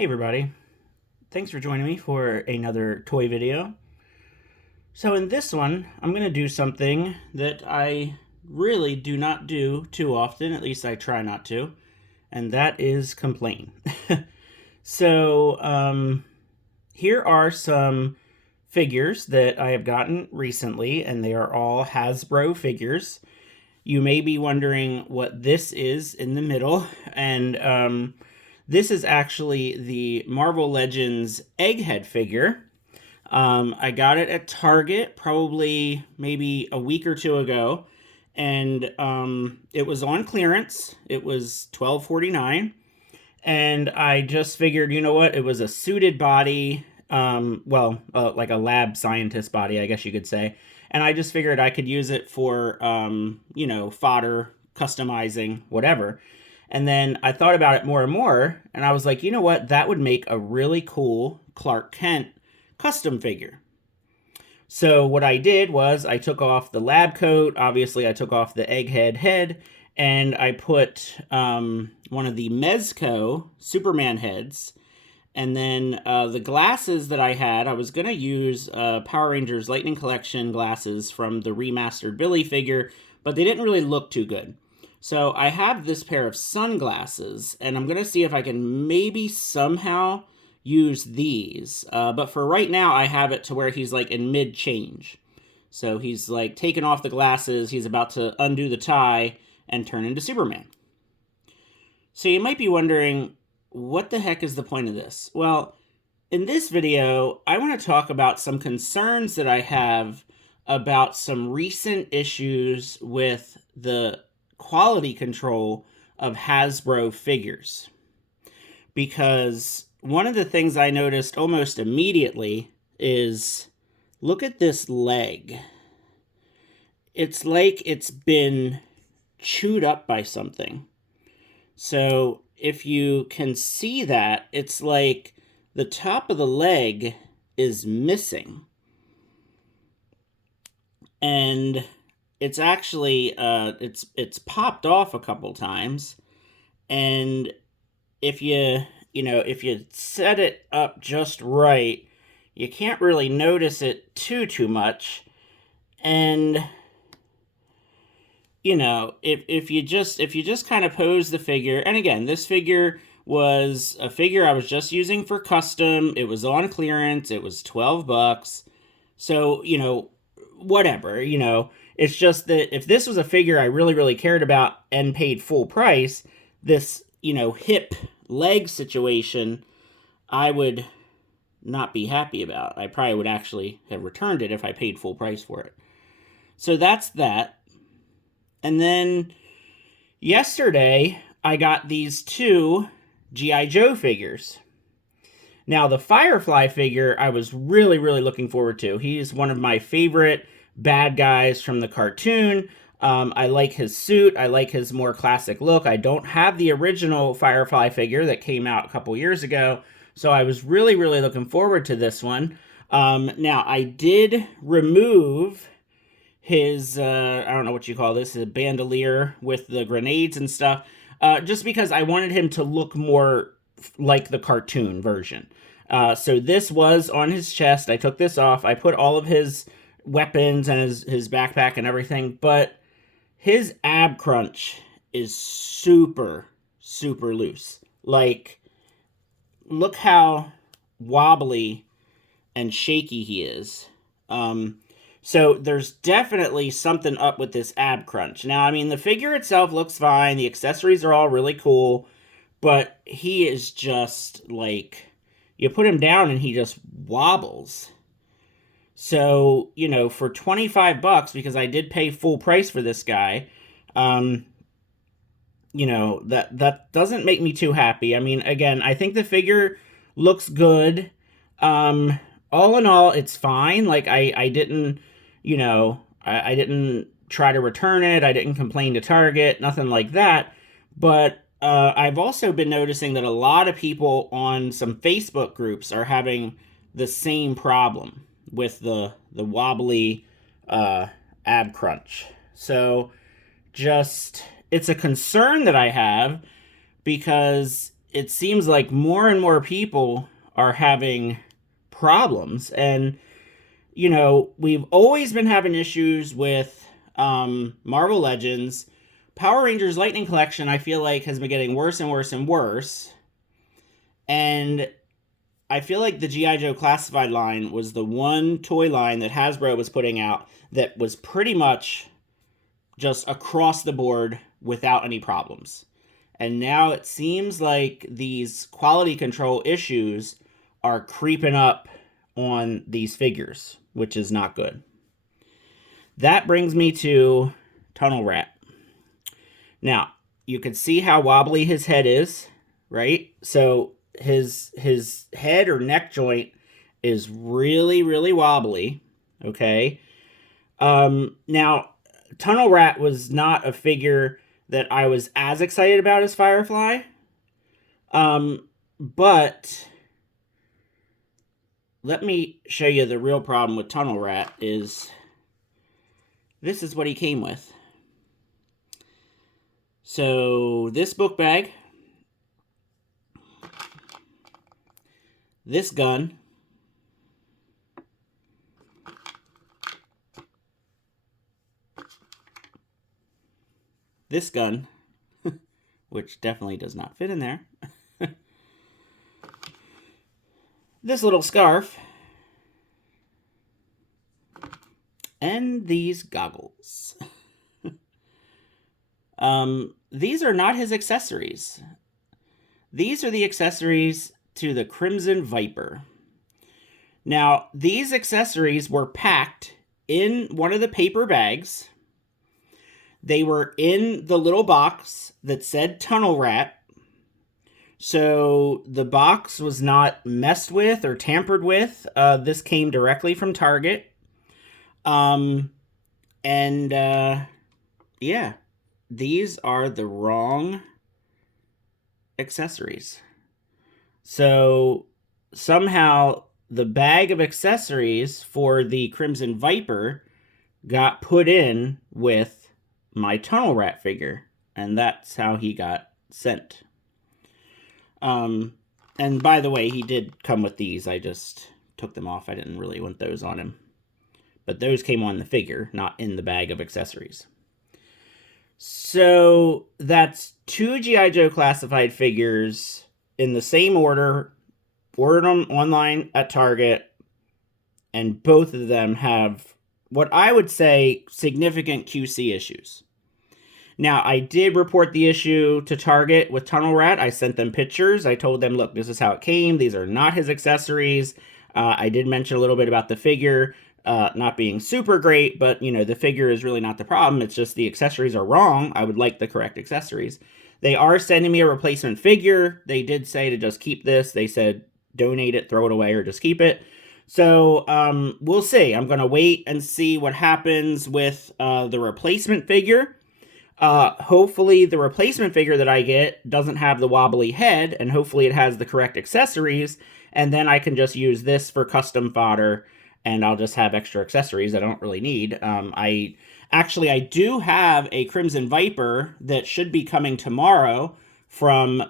Hey everybody, thanks for joining me for another toy video. So in this one, I'm going to do something that I really do not do too often, at least I try not to, and that is complain. So here are some figures that I have gotten recently, and they are all Hasbro figures. You may be wondering what this is in the middle, and this is actually the Marvel Legends Egghead figure. I got it at Target probably maybe a week or two ago, and it was on clearance. It was $12.49, and I just figured, you know what? It was a suited body, like a lab scientist body, I guess you could say. And I just figured I could use it for, fodder, customizing, whatever. And then I thought about it more and more, and I was like, you know what? That would make a really cool Clark Kent custom figure. So what I did was I took off the lab coat. Obviously, I took off the egghead head, and I put one of the Mezco Superman heads. And then the glasses that I had, I was going to use Power Rangers Lightning Collection glasses from the remastered Billy figure, but they didn't really look too good. So I have this pair of sunglasses, and I'm going to see if I can maybe somehow use these. But for right now, I have it to where he's like in mid-change. So he's like taking off the glasses, he's about to undo the tie and turn into Superman. So you might be wondering, what the heck is the point of this? Well, in this video, I want to talk about some concerns that I have about some recent issues with the quality control of Hasbro figures. Because one of the things I noticed almost immediately is, look at this leg. It's like it's been chewed up by something. So if you can see that, it's like the top of the leg is missing. And it's actually, it's popped off a couple times. And if you set it up just right, you can't really notice it too much. And if you just kind of pose the figure, and again, this figure was a figure I was just using for custom. It was on clearance. It was $12. So, whatever, it's just that if this was a figure I really cared about and paid full price, this, hip leg situation, I would not be happy about. I probably would actually have returned it if I paid full price for it. So that's that. And then yesterday, I got these two G.I. Joe figures. Now, the Firefly figure, I was really looking forward to. He's one of my favorite bad guys from the cartoon. I like his suit. I like his more classic look. I don't have the original Firefly figure that came out a couple years ago, so I was really looking forward to this one. Now, I did remove his, I don't know what you call this, a bandolier with the grenades and stuff, just because I wanted him to look more like the cartoon version. So this was on his chest. I took this off. I put all of his weapons and his backpack and everything, but his ab crunch is super loose. Like, look how wobbly and shaky he is. So there's definitely something up with this ab crunch. Now, I mean, the figure itself looks fine. The accessories are all really cool. But he is just like, you put him down and he just wobbles. So, for $25, because I did pay full price for this guy, that doesn't make me too happy. I mean, again, I think the figure looks good. All in all, it's fine. Like, I didn't, I didn't try to return it. I didn't complain to Target, nothing like that. But I've also been noticing that a lot of people on some Facebook groups are having the same problem with the wobbly ab crunch. So it's a concern that I have, because it seems like more and more people are having problems. And, we've always been having issues with Marvel Legends. Power Rangers Lightning Collection, I feel like, has been getting worse and worse and worse. And I feel like the G.I. Joe Classified line was the one toy line that Hasbro was putting out that was pretty much just across the board without any problems. And now it seems like these quality control issues are creeping up on these figures, which is not good. That brings me to Tunnel Rat. Now, you can see how wobbly his head is, right? So his head or neck joint is really, really wobbly, okay? Now, Tunnel Rat was not a figure that I was as excited about as Firefly. But let me show you the real problem with Tunnel Rat is this is what he came with. So this book bag, this gun, this gun, which definitely does not fit in there, this little scarf, and these goggles. These are not his accessories. These are the accessories to the Crimson Viper. Now, these accessories were packed in one of the paper bags. They were in the little box that said Tunnel Rat. So the box was not messed with or tampered with. This came directly from Target. Yeah, these are the wrong accessories. So somehow the bag of accessories for the Crimson Viper got put in with my Tunnel Rat figure, and that's how he got sent. And by the way, he did come with these. I just took them off. I didn't really want those on him. But those came on the figure, not in the bag of accessories. So that's 2 G.I. Joe Classified figures in the same order, ordered them online at Target, and both of them have what I would say significant QC issues. Now, I did report the issue to Target with Tunnel Rat. I sent them pictures. I told them, look, this is how it came. These are not his accessories. I did mention a little bit about the figure not being super great, but, the figure is really not the problem. It's just the accessories are wrong. I would like the correct accessories. They are sending me a replacement figure. They did say to just keep this. They said donate it, throw it away, or just keep it. So we'll see. I'm going to wait and see what happens with the replacement figure. Hopefully the replacement figure that I get doesn't have the wobbly head, and hopefully it has the correct accessories, and then I can just use this for custom fodder, and I'll just have extra accessories I don't really need. I do have a Crimson Viper that should be coming tomorrow from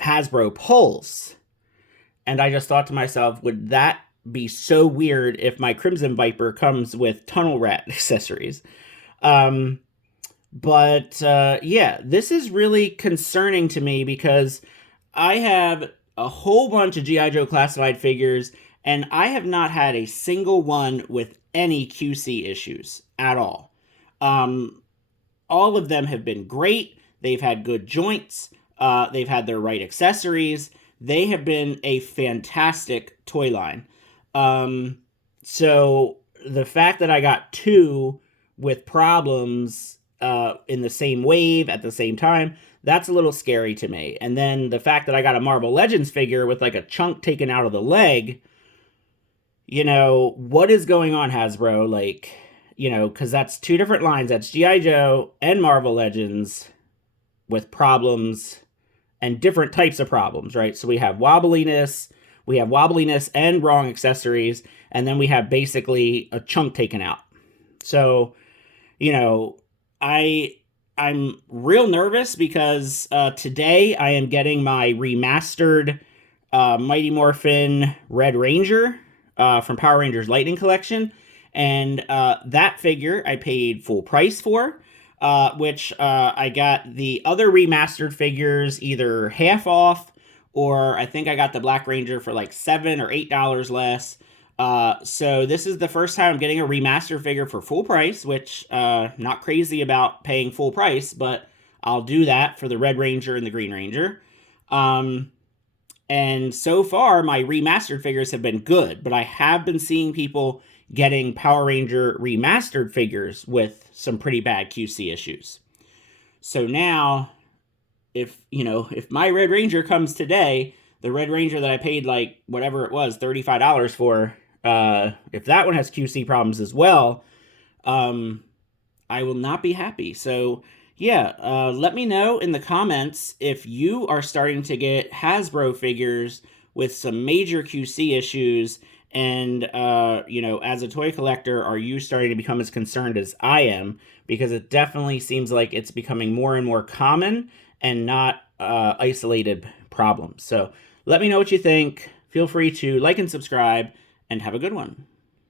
Hasbro Pulse, and I just thought to myself, would that be so weird if my Crimson Viper comes with Tunnel Rat accessories? Yeah, this is really concerning to me because I have a whole bunch of G.I. Joe Classified figures, and I have not had a single one with any QC issues at all. All of them have been great. They've had good joints. They've had their right accessories. They have been a fantastic toy line. So the fact that I got 2 with problems in the same wave at the same time, that's a little scary to me. And then the fact that I got a Marvel Legends figure with like a chunk taken out of the leg, what is going on, Hasbro? Like, because that's 2 different lines. That's G.I. Joe and Marvel Legends with problems and different types of problems, right? So we have wobbliness and wrong accessories, and then we have basically a chunk taken out. So, I I'm real nervous because today I am getting my remastered Mighty Morphin Red Ranger from Power Rangers Lightning Collection. And that figure I paid full price for, which I got the other remastered figures either half off, or I think I got the Black Ranger for like $7 or $8 less. So this is the first time I'm getting a remaster figure for full price, which not crazy about paying full price, but I'll do that for the Red Ranger and the Green Ranger. And so far, my remastered figures have been good, but I have been seeing people getting Power Ranger remastered figures with some pretty bad QC issues. So now, if my Red Ranger comes today, the Red Ranger that I paid like whatever it was, $35 for, if that one has QC problems as well, I will not be happy. So yeah, let me know in the comments if you are starting to get Hasbro figures with some major QC issues, and as a toy collector, are you starting to become as concerned as I am? Because it definitely seems like it's becoming more and more common and not isolated problems. So let me know what you think. Feel free to like and subscribe, and have a good one.